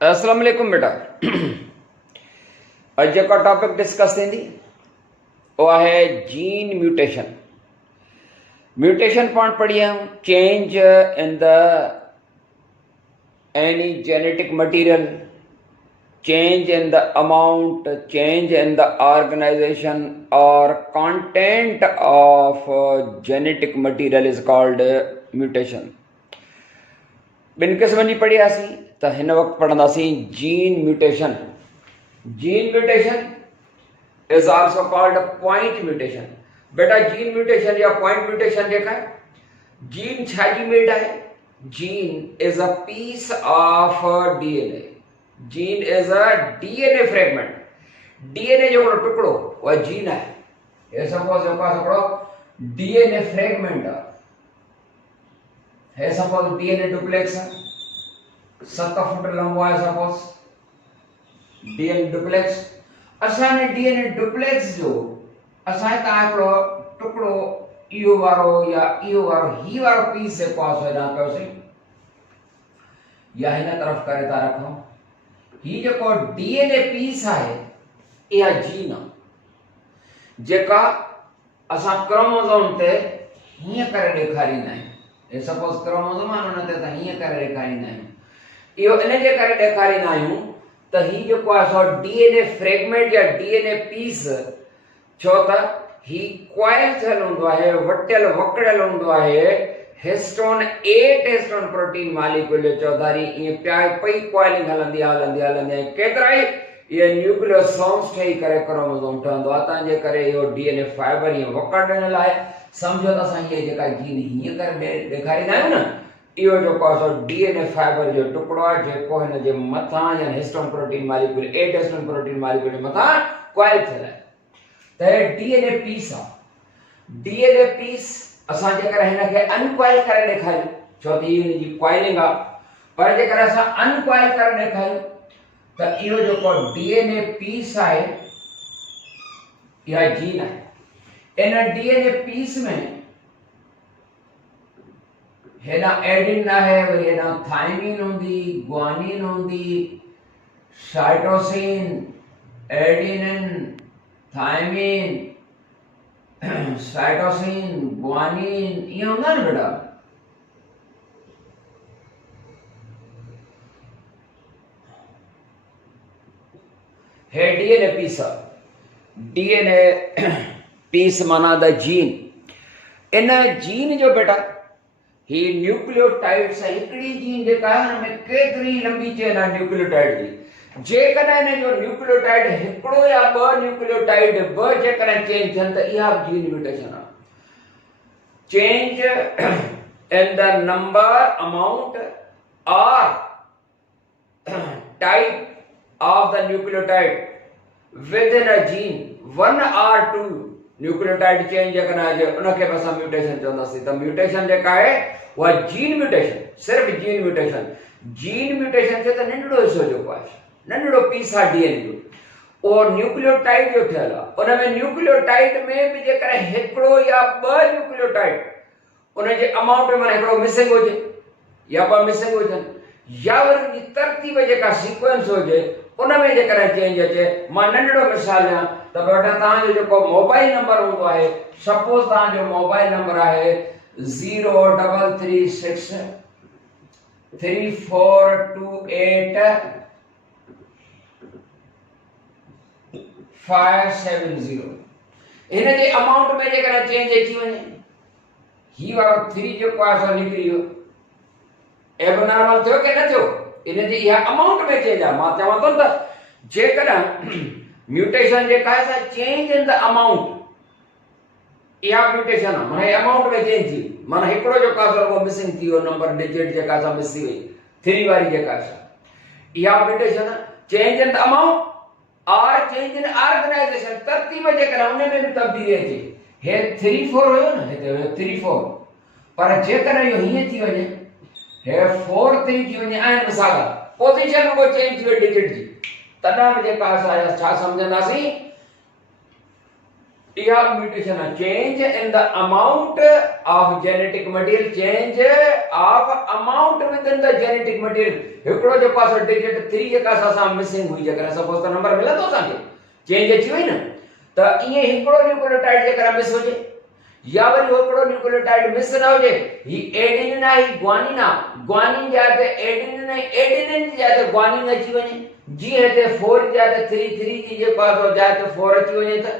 अस्सलाम वालेकुम बेटा। अज जो टॉपिक डिस्कस थी वो है जीन म्यूटेशन। म्यूटेशन पाण पढ़ी है change in the any genetic material, change in the amount, change in the organization or content of genetic material is called mutation। ॿिनि क़िस्मनि जी पढ़ियासीं त हिन वक़्तु पढ़ंदासीं gene mutation. Gene mutation is also called point mutation. बेटा gene mutation या point mutation जेका है, जीन छाजी मेड है? Gene is a piece of DNA. Gene is a DNA fragment. DNA जो टुकड़ो वह जीन है। ये सपोज डीएनए फ्रेगमेंट है। सपोज डीएनए डुप्लेक्स है, 7 फुट लंबो है। सपोज डीएनए डुप्लेक्स, असाने डीएनए डुप्लेक्स जो असाए ताकड़ो टुकड़ो इहो वारो या इहो वारो ही वारो पीस से पास हो जाता है या हिन तरफ करे ता रखो। ही जो डीएनए पीस है या जीन जेका असा क्रोमोसोम ते हिय करे ॾेखारींदा आहियूं। ये सपोज क्रोमोसोम आहे उन ते त हिय करे ॾेखारींदा आहियूं। इहो इन जे करे ॾेखारींदा आहियूं त ही जेको आहे सो डीएनए फ्रेगमेंट या डीएनए पीस, छो त ही क्वाइल थियल हूंदो आहे, वटियल वकड़ियल हूंदो आहे। हिस्टोन 8 हिस्टोन प्रोटीन मॉलिक्यूल जो चौधारी ये प्याय पई क्वाइलिंग हलंदी आहे केतराई ये न्यूक्लियोसोम्स ठही करे क्रोमोसोम ठहंदो आहे। तंहिंजे करे इहो डीएनए फाइबर ये वकड़ ॾिनल आहे। सम्झो त असां ये जेका जीन हीअं करे ॾेखारींदा आहियूं न, इहो जेको आहे सो डीएनए फाइबर जो टुकड़ो आहे जेको हिन जे मथां या histone protein molecule 8 histone protein molecule जे मथां क्वाइल थियल आहे। त डीएनए पीस आहे। डीएनए पीस असां जेकर हिन खे अनक्वाइल करे ॾेखारियूं, छो त हिन जी क्वाइलिंग आहे, पर जेकर असां अनक्वाइल करे ॾेखारियूं त इहो जेको डीएनए पीस आहे या जीन आहे, इन डीएनए पीस में हेॾा एडिन आहे, वरी हेॾा थाइमिन हूंदी, ग्वानिन हूंदी, cytosine, adenine, thymine, cytosine, guanine, ये होंगे ना बेटा। है डीएनए पीस। डीएनए पीस माना द जीन। इन जीन जो बेटा ही न्यूक्लियोटाइड्स है। हिकड़ी जीन जेका है हुन में केतरी लंबी चेन है न्यूक्लियोटाइड जी। जेकॾहिं हिन जो न्यूक्लियोटाइड हिकिड़ो या ॿ न्यूक्लियोटाइड ॿ जेकॾहिं चेंज थियनि त इहा जीन म्यूटेशन आहे। Change in the number, amount और type of the nucleotide within a gene, 1 or 2 nucleotide change जेकॾहिं हुजे उनखे बि असां म्यूटेशन चवंदासीं। त म्यूटेशन जेका आहे उहा जीन म्यूटेशन, सिर्फ़ जीन म्यूटेशन। जीन म्यूटेशन थे त नंढड़ो हिस्सो जेको आहे, नंढड़ो पीस आहे डीएनए जो, और न्यूक्लियोटाइड जो ठहियल आहे। उन में न्यूक्लियोटाइड में भी जेकर हिकिड़ो या ॿ न्यूक्लियोटाइड उन जे अमाउंट में माना हिकिड़ो मिसिंग हुजे या ॿ मिसिंग हुजनि, या वरी उनजी तरतीब जेका सीक्वेंस हुजे उन में जेकर चेंज अचे। मां नंढड़ो मिसाल ॾियां त बेटा तव्हांजो जेको मोबाइल नंबर हूंदो आहे, सपोज तव्हांजो मोबाइल नंबर आहे 0336 3428 570। इन जे अमाउंट में जेकर चेंज अची वञे, ही वारो 3 जेको आहे सो निकिरी वियो, एबनॉर्मल थियो कि न थियो, इन जी इहा अमाउंट में चेंज आहे। मां चवां थो त जेकॾहिं म्यूटेशन जेका आहे सा चेंज इन द अमाउंट, इहा म्यूटेशन आहे। माना अमाउंट में चेंज थी, माना हिकिड़ो जेको आहे सो मिसिंग थी वियो, नंबर डिजिट जेका सा मिस थी वई, 3 वारी जेका आहे इहा म्यूटेशन आहे। चेंज इन द अमाउंट और चेंज इन ऑर्गेनाइजेशन, तरतीब जेकर उन में भी तब्दीली अचे। हे 3-4 हुयो न, हिते हुयो 3-4, पर जेकर इहो हीअं थी वञे, हे 4-3 थी वञे ऐं मिसाल पोजीशन में को चेंज थी वई डिजिट जी, तॾहिं बि जेका असां छा सम्झंदासीं इहा म्यूटेशन है, change in the amount of genetic material, change of amount with in the genetic material. हिकड़ो जो पास डिजिट 3 जेका असा मिसिंग हुई, जेकर सपोज त नंबर मिला तो असांखे चेंज अची वई न, त इए हिकड़ो न्यूक्लियोटाइड जेकर मिस होजे या वरी हिकड़ो न्यूक्लियोटाइड मिस न होजे, ही एडेनिन आहे, ही ग्वानिन आहे, ग्वानिन जे ते एडेनिन आहे, एडेनिन जे ते ग्वानिन अची वञे, जी हिते 4 जे ते 3 3 जी जे पास हो जाए तो 4 अची वञे त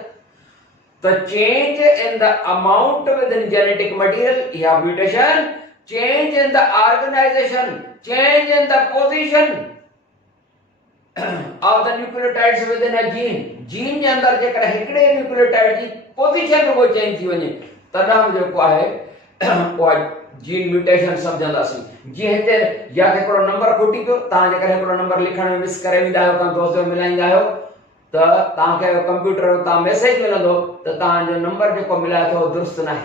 the change in the amount within genetic material, yeah, mutation, change in the organization, change in the position of the nucleotides within a gene, gene जे अंदर जेकर हिकड़े न्यूक्लियोटाइड जी पोजीशन को चेंज थी वने तॾहिं जो को आहे वो जीन म्यूटेशन समझंदासीं। जी हिते या त हिकड़ो नंबर खुटी पियो, तव्हां जेकर हिकड़ो नंबर लिखण में मिस करे वेंदा आहियो, कंहिं दोस्त मिलाईंदा आहियो त तव्हांखे कंप्यूटर तां मैसेज मिलंदो त तव्हांजो नंबर जेको मिलाए थो दुरुस्त न आहे,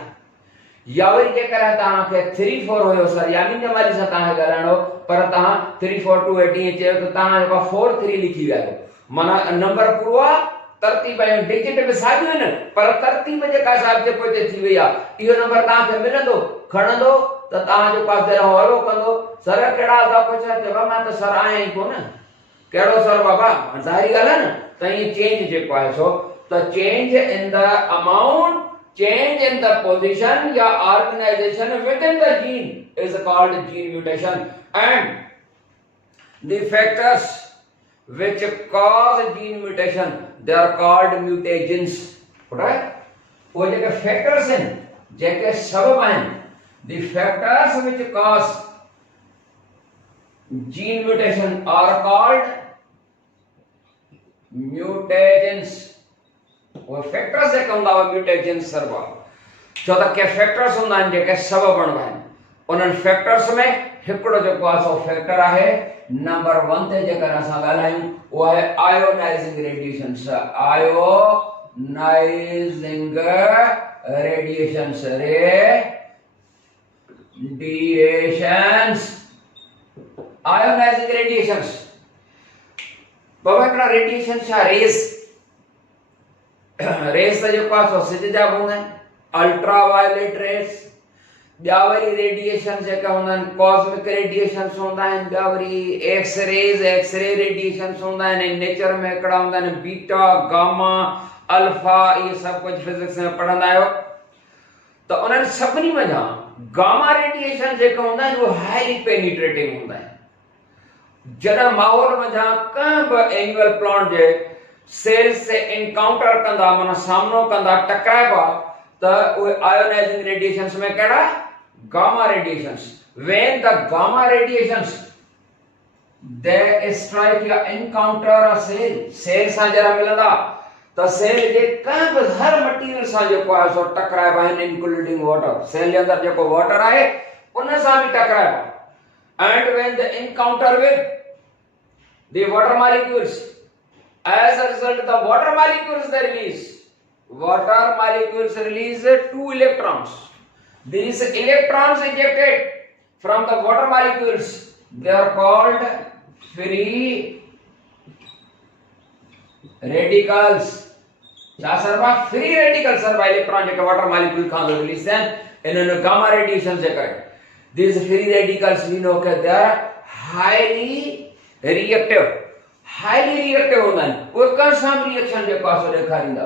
या वरी जेकर तव्हांखे 3 4 हुयो सर यानी जमाली सां तव्हांखे ॻाल्हाइणो, पर तव्हां 3 4 2 18 चयो त तव्हां जेको 4 3 लिखी विया आहियो, माना नंबर पूरो आहे, तरतीब ऐं डिजिट बि साॻियूं आहिनि, पर तरतीब जेका साहिब ते पोइ थी वई आहे, इहो नंबर तव्हांखे मिलंदो, खणंदो त तव्हांजो पास दिल हलो कंदो, सर कहिड़ा था पुछा, चइबो मां त सर आहियां ई कोन, कहिड़ो सर बाबा, ज़ाहिरी ॻाल्हि आहे न, त इहे चेंज जेको आहे सो त change in the amount, change in the position या organization within the gene is called gene mutation, and the factors which cause gene mutation they are called mutagens, right? वो जेके factors हैं, जेके सबब हैं, the factors which cause gene mutation are called mutagens। वो factors जेके हूंदा हुआ mutagens सर्वा, छो त के फैक्टर्स हूंदा आहिनि जेके सबब बणंदा आहिनि, उन्हनि फैक्टर्स में हिकिड़ो जेको आहे सो फैक्टर आहे नंबर 1 ते जेकर असां ॻाल्हायूं उहो आहे ionising radiations, ionising radiations, ionising radiations. बाबा हिकिड़ा रेडिएशन छा, रेस, रेस त जेको आहे सो सिज जा हूंदा आहिनि, अल्ट्रा वायलेट रेस, ॿिया वरी रेडिएशन जेका हूंदा आहिनि कॉस्मिक रेडिएशंस हूंदा आहिनि, ॿिया वरी एक्सरे रेडिएशंस हूंदा आहिनि, नेचर में हिकिड़ा हूंदा आहिनि बीटा गामा अल्फा, इहे सभु कुझु फिजिक्स में पढ़ंदा आहियो, त उन्हनि सभिनी वञा गामा रेडिएशन जेके हूंदा आहिनि उहे हाईली पेनिट्रेटिंग हूंदा आहिनि, जॾहिं माहौल वञा कंहिं बि एनिमल प्लांट जे सेल्स से एनकाउंटर कंदा, माना सामनो कंदा, टकराइबा, त उहे आयोनाइजिंग रेडिएशंस में कहिड़ा gamma radiations, when the gamma radiations they strike या एनकाउंटर अ सेल सां जरा मिलंदा त सेल जे कंहिं बि हर मटीरियल सां जेको आहे सो टकराइबा आहिनि, इंक्लूडिंग वाटर, सेल जे अंदर जेको वाटर आहे उन सां बि टकराइबा, and when the encounter with the water molecules, as a result the water molecules release 2 electrons. These electrons ejected from the water molecules they are called free radicals। क्या सर्वा free radical सर्वा electron जेके water molecule खां release थियनि इन्हनि gamma radiation जे करे, these free radicals we know that they are highly reactive हूंदा आहिनि, उहे कंहिं सां बि रिएक्शन जेको आहे सो ॾेखारींदा,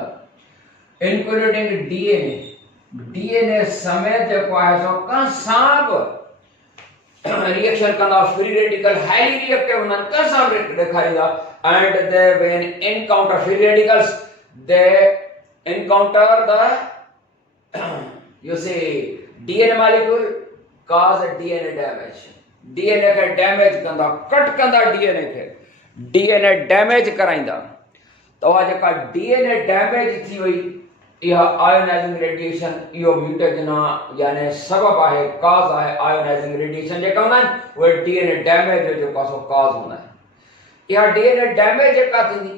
इंक्लूडिंग डीएनए समेत जेको आहे सो कंहिं सां बि रिएक्शन कंदा, फ्री रेडिकल हाईली रिएक्टिव हूंदा आहिनि, कंहिं सां बि ॾेखारींदा, and they when encounter free radicals they encounter the you see DNA molecule cause DNA damage, DNA खे डैमेज कंदा, कट कंदा, डीएनए डैमेज कराइंदा, त उहा जेका डीएनए डैमेज थी वई इहा आयोनाइजिंग रेडिएशन, इहो म्यूटेजन यानी सबब आहे, कॉज आहे आयोनाइजिंग रेडिएशन जेका हूंदा आहिनि उहे डीएनए डैमेज जो जेको आहे सो कॉज हूंदा आहिनि। इहा डीएनए डैमेज जेका थींदी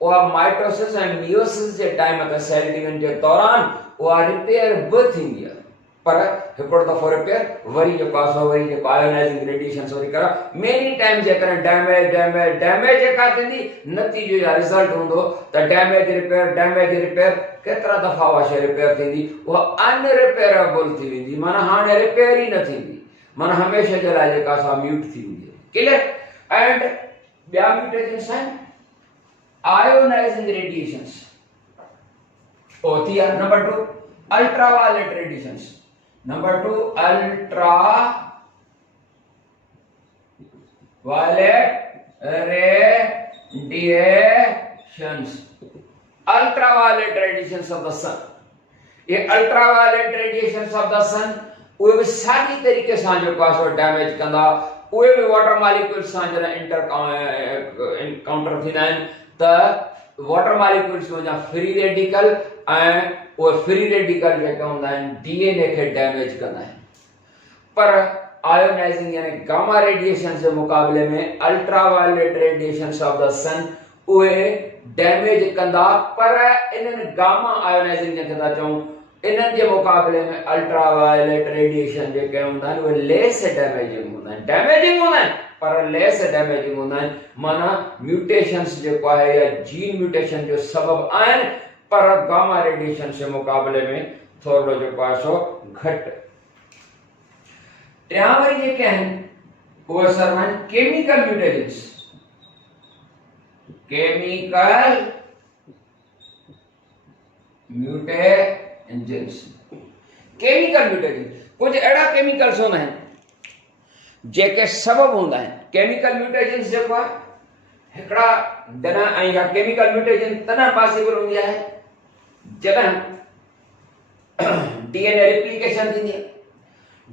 उहा माइटोसिस ऐं मियोसिस जे टाइम ते सेल डिवीजन जे दौरान उहा रिपेयर बि थींदी आहे, पर हिकिड़ो दफ़ो रिपेयर वरी जेको आहे सो वरी जेको आयोनाइज़िंग रेडिएशन वरी करा मेनी टाइम जेकॾहिं डैमेज जेका थींदी नतीजो या रिज़ल्ट हूंदो त डैमेज रिपेयर केतिरा दफ़ा उहा शइ रिपेयर थींदी उहा अनरिपेयरेबल थी वेंदी माना हाणे रिपेयर ई न थींदी माना हमेशह जे लाइ जेका असां म्यूट थी वेंदी क्लियर एंड ॿिया म्यूटेशन्स आहिनि आयोनाइज़िंग रेडिएशंस ओ थी आहे number 2 ultraviolet radiations number 2 ultraviolet radiations of the sun ये ultraviolet radiations of the sun उहे भी साॻी तरीक़े सां जेको आहे सो डैमेज कंदा उहे भी वाटर मॉलिक्यूल्स सां जॾहिं एनकाउंटर थींदा आहिनि त वाटर मॉलिक्यूल्स वञा फ्री रेडिकल ऐं उहे फ्री रेडिकल जेके हूंदा आहिनि डीएनए खे डैमेज कंदा आहिनि पर आयोनाइजिंग यानी गामा रेडिएशन जे मुक़ाबले में अल्ट्रावायलेट रेडिएशंस ऑफ द सन उहे डैमेज कंदा पर इन्हनि गामा आयोनाइजिंग जेके था चऊं इन्हनि जे मुक़ाबले में अल्ट्रावायलेट रेडिएशन जेके हूंदा आहिनि उहे लेस डैमेजिंग हूंदा आहिनि पर लेस डैमेजिंग हूंदा आहिनि माना म्यूटेशंस जेको आहे या जीन म्यूटेशन जो सबब आहिनि पर गामा रेडिएशन जे मुक़ाबले में थोरो जेको आहे सो घटि टियां वरी जेके आहिनि उहे सर्व आहिनि केमिकल म्यूटेशंस केमिकल म्यूटेशंस कुछ अहिड़ा केमिकल्स हूंदा आहिनि जेके सबब हूंदा आहिनि केमिकल म्यूटेशंस जेको आहे हिकिड़ा जॾहिं ऐं या केमिकल म्यूटेशन तॾहिं पॉसिबल हूंदी आहे जॾहिं डीएनए रिप्लिकेशन थींदी आहे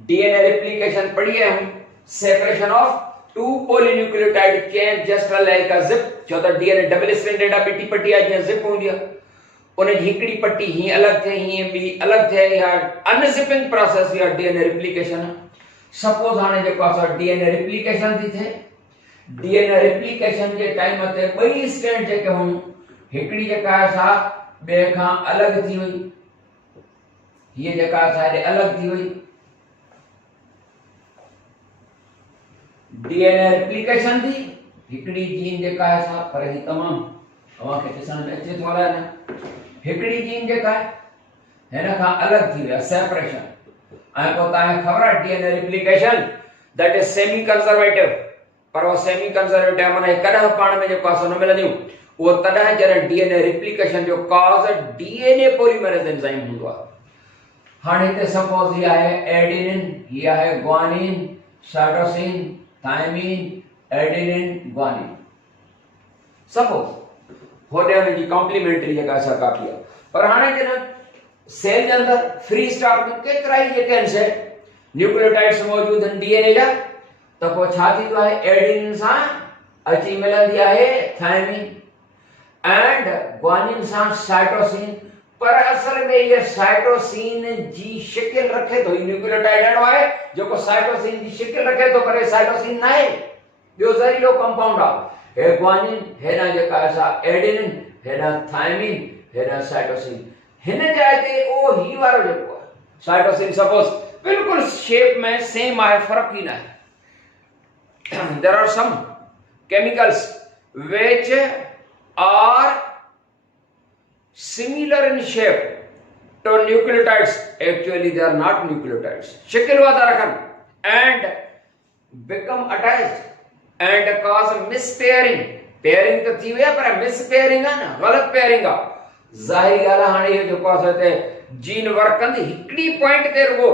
डीएनए रिप्लिकेशन पढ़ी है हम separation of two polynucleotide chain just like a zip जो त डीएनए डबल स्ट्रैंडेड आहे ॿिटी पट्टी आहे जीअं जिप हूंदी आहे उन जी हिकिड़ी पट्टी हीअं अलॻि थिए हीअं ॿी अलॻि थिए या अनजिपिंग प्रोसेस या डीएनए रिप्लिकेशन सपोज हाणे जेको आहे डीएनए रिप्लिकेशन थी थिए डीएनए रिप्लिकेशन जे टाइम ते ॿई स्ट्रैंड जेके हुयूं हिकिड़ी जेका आहे सा ॿिए खां अलॻि थी वई हीअ जेका आहे अलॻि थी वई डीएनए रिप्लिकेशन थी हिकिड़ी जीन जेका आहे सा पर ही तमामु तव्हांखे ॾिसण में अचे थो अलाए न हिकिड़ी जीन जेका आहे हिन खां अलॻि थी विया सेपरेशन ऐं पोइ तव्हांखे ख़बर आहे DNA replication that is semi conservative पर वो सेमी कंजर्वेटिव माना कॾहिं पाण में जेको आहे न मिलंदियूं उहो तॾहिं जॾहिं डीएनए रिप्लिकेशन जो कॉज डीएनए पॉलीमरेज एंजाइम हूंदो आहे हाणे हिते सपोज हीअ आहे एडेनिन हीअ आहे guanine cytosine thymine adenine guanine suppose होॾे हुनजी कॉम्प्लीमेंट्री जेका असां काफ़ी आहे पर हाणे जॾहिं सेल जे अंदरि फ्री स्टॉक में केतिरा ई जेके आहिनि शइ न्यूक्लियोटाइड्स मौजूदु आहिनि डीएनए जा त पोइ छा थींदो आहे एडेनिन सां अची मिलंदी आहे थायमिन एंड ग्वानिन सां साइटोसिन पर असल में ये साइटोसिन जी शिकिल रखे थो न्यूक्लियोटाइड अहिड़ो आहे जेको साइटोसिन जी शिकिल रखे थो पर साइटोसिन न आहे ॿियो ज़हरीलो कंपाउंड आहे हे ग्वानिन हेॾा जेका असां एडेनिन हेॾा थायमिन हेॾा साइटोसिन हिन जाइ ते ओ ही वारो जेको आहे साइटोसिन सपोज बिल्कुल शेप में सेम आहे फर्क ही ना है there are some chemicals which are similar in shape to nucleotides actually they are not nucleotides shakil wada rakhan and become attached and cause mispairing pairing to thi वे पर mispairing है ना गलत pairing आ ज़ाहिर गाल हाणे ये जो पास है जीन वर्क कंदी हिकड़ी पॉइंट ते रुगो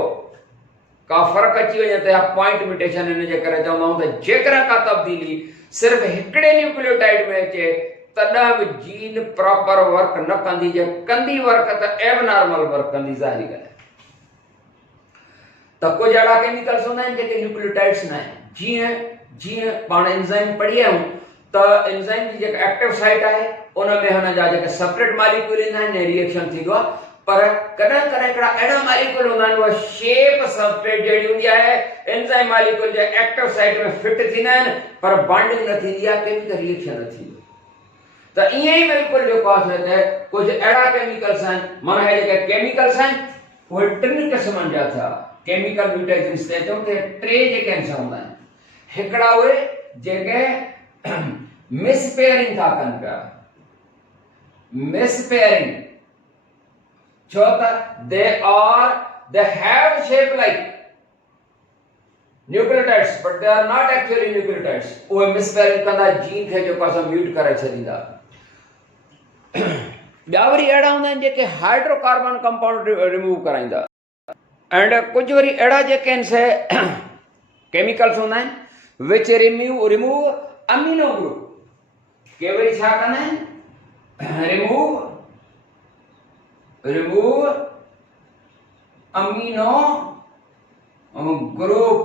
का फर्क अची वने त पॉइंट म्यूटेशन इन जे करे चवंदा हूं त जेकर का तब्दीली सिर्फ हिकड़े न्यूक्लियोटाइड में अचे तॾहिं बि जीन प्रॉपर वर्क न कंदी जे कंदी वर्क त एबनॉर्मल वर्क कंदी ज़ाहिर ॻाल्हि त कुझु अहिड़ा केमिकल्स हूंदा आहिनि जेके न्यूक्लियोटाइड्स न आहिनि जीअं जीअं पाण एंजाइम पढ़ी आहियूं त एंजाइम जी जेका एक्टिव साइट आहे उन में हुन जा जेके सेपरेट मॉलिक्यूल ईंदा आहिनि रिएक्शन थींदो आहे पर कॾहिं कॾहिं हिकिड़ा अहिड़ा मॉलिक्यूल हूंदा आहिनि उहा शेप सबस्ट्रेट जहिड़ी हूंदी आहे एंजाइम मॉलिक्यूल जे एक्टिव साइट में फिट थींदा आहिनि पर बॉन्डिंग न थींदी आहे केमिकल रिएक्शन न थींदी तो इं बिल्कुल जो कुछ अड़ा केमिकल्स माना जेके केमिकल्स उहे टिनि क़िस्मनि जा थिया केमिकल म्यूटेशन्स ते चऊं त टे जेके आंसर हूंदा आहिनि। हिकिड़ा उहे जेके मिसपेयरिंग था कनि पिया, मिसपेयरिंग, छो त they have shape like nucleotides but they are not actually nucleotides। उहे मिसपेयरिंग कंदा जीन खे जेको असां म्यूट करे छॾींदा। ॿिया वरी अहिड़ा हूंदा आहिनि जेके हाइड्रोकार्बन कंपाउंड रिमूव कराईंदा, एंड कुझु वरी अहिड़ा जेके आहिनि से केमिकल्स हूंदा आहिनि विच रिमूव अमीनो ग्रुप, के वरी छा कंदा आहिनि remove amino group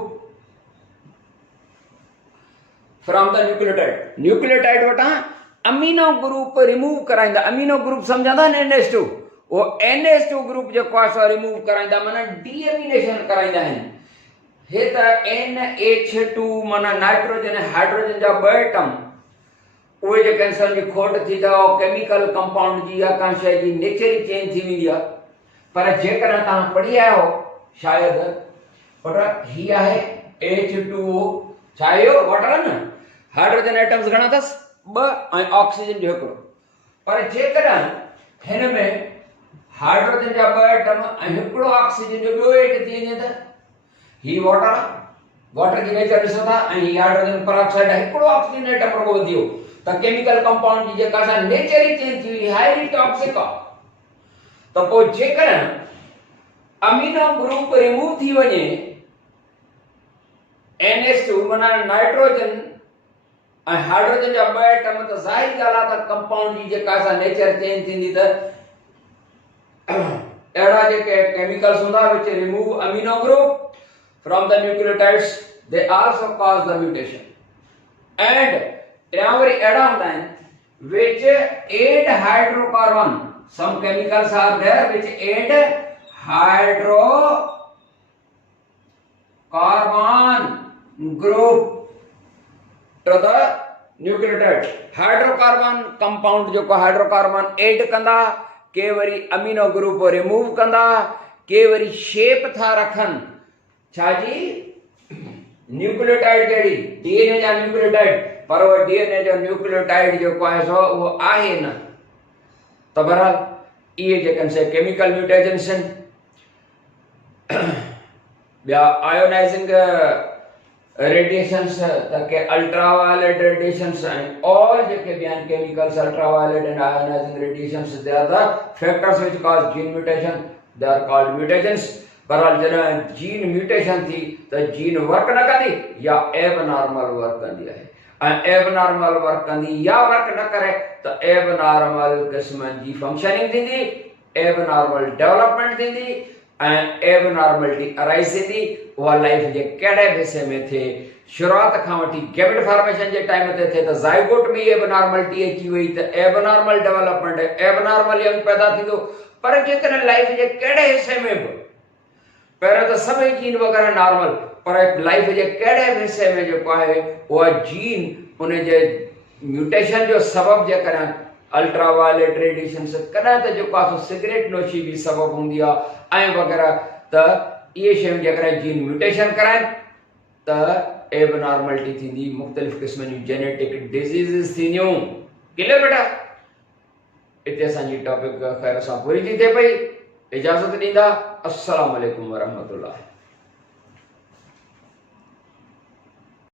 from the nucleotide वटां अमीनो ग्रुप रिमूव कराईंदा। अमीनो ग्रुप सम्झंदा न NH2, वो NH2 ग्रुप जेको आहे सो रिमूव कराईंदा, माना डीएमिनेशन कराईंदा आहिनि। हे त NH2 माना नाइट्रोजन ऐं हाइड्रोजन जा ॿ एटम उहे जेके आहिनि जी खोट थी था केमिकल कंपाउंड जी या का शइ जी नेचर चेंज थी वेंदी आहे। पर जेकर तव्हां पढ़ी आया हो शायदि पर ही आहे H2O, छा आहे वाटर न, हाइड्रोजन एटम्स घणा अथसि 2 ऐं ऑक्सीजन जो हिकिड़ो। पर जेकर हिन में हाइड्रोजन जा 2 एटम ऐं हिकिड़ो ऑक्सीजन जो ॿियो एट थी वञे त ही वाटर जी नेचर ॾिसो था, ऐं ही हाइड्रोजन पेरोक्साइड हिकिड़ो ऑक्सीजन एटम रुगो वधी वियो त केमिकल कंपाउंड जी जेका असां नेचर ई चेंज थी वई, हाईली टॉक्सिक आहे। त पोइ जेकर अमीनो ग्रुप रिमूव थी वञे NH2 माना नाइट्रोजन ऐं हाइड्रोजन जा 2 एटम, त ज़ाहिर ॻाल्हि आहे त कंपाउंड जी जेका असां नेचर चेंज थींदी त अहिड़ा जेके केमिकल्स हूंदा which remove amino group from the nucleotides they also cause the mutation. And टियां वरी अहिड़ा हूंदा आहिनि which add hydrocarbon, some chemicals are there which add hydrocarbon group to the nucleotide। Hydrocarbon compound जो हाइड्रोकार्बन ऐड कंदा, के worry amino group remove कंदा, के वरी शेप था रखन छा जी न्यूक्लियोटाइड जहिड़ी डीएनए जा न्यूक्लियोटाइड, पर वो डीएनए जो न्यूक्लियोटाइड जो आहे सो वो आहे न। तो बहरहाल ये जेकन से केमिकल म्यूटेशन्स ॿिया आयोनाइजिंग रेडिएशंस के अल्ट्रावायलेट रेडिएशंस एंड ऑल जेके ॿिया chemicals ultraviolet and ionizing radiations they are the factors which cause gene mutation, they are called mutations. बहरहाल जॾहिं जीन म्यूटेशन थी त जीन वर्क न कंदी या एबनॉर्मल वर्क कंदी आहे, एबनॉर्मल वर्क कंदी या वर्क न करे त एबनॉर्मल क़िस्म जी फंक्शनिंग थींदी, एबनॉर्मल डेवलपमेंट थींदी ऐं एबनॉर्मलिटी अराइज थींदी। उहा लाइफ जे कहिड़े बि हिसे में थिए, शुरूआत खां वठी गैमेट फॉर्मेशन जे टाइम ते थिए त ज़ाइगोट में एबनॉर्मलिटी अची वई त एबनॉर्मल डेवलपमेंट, एबनॉर्मल यंग पैदा थींदो। पर जेकॾहिं लाइफ जे कहिड़े हिसे में बि पहिरियों त सभई जीन वग़ैरह नॉर्मल, पर लाइफ जे कहिड़े बि हिसे में जेको आहे उहा जीन उन जे म्यूटेशन जो सबब जेकॾहिं अल्ट्रावायलेट रेडिएशन से कॾहिं त जेको आहे सिगरेट नोशी बि सबब हूंदी आहे ऐं वग़ैरह, त इहे शयूं जेकॾहिं जीन म्यूटेशन कराइनि त एबनॉर्मलिटी थींदी, मुख़्तलिफ़ क़िस्म जूं जेनेटिक डिज़ीज़िस थींदियूं। क्लियर बेटा? हिते असांजी टॉपिक ख़ैर सां पूरी थी थिए पई। इजाज़त ॾींदा। अस्सलामु अलैकुम वरहमतुल्लाह।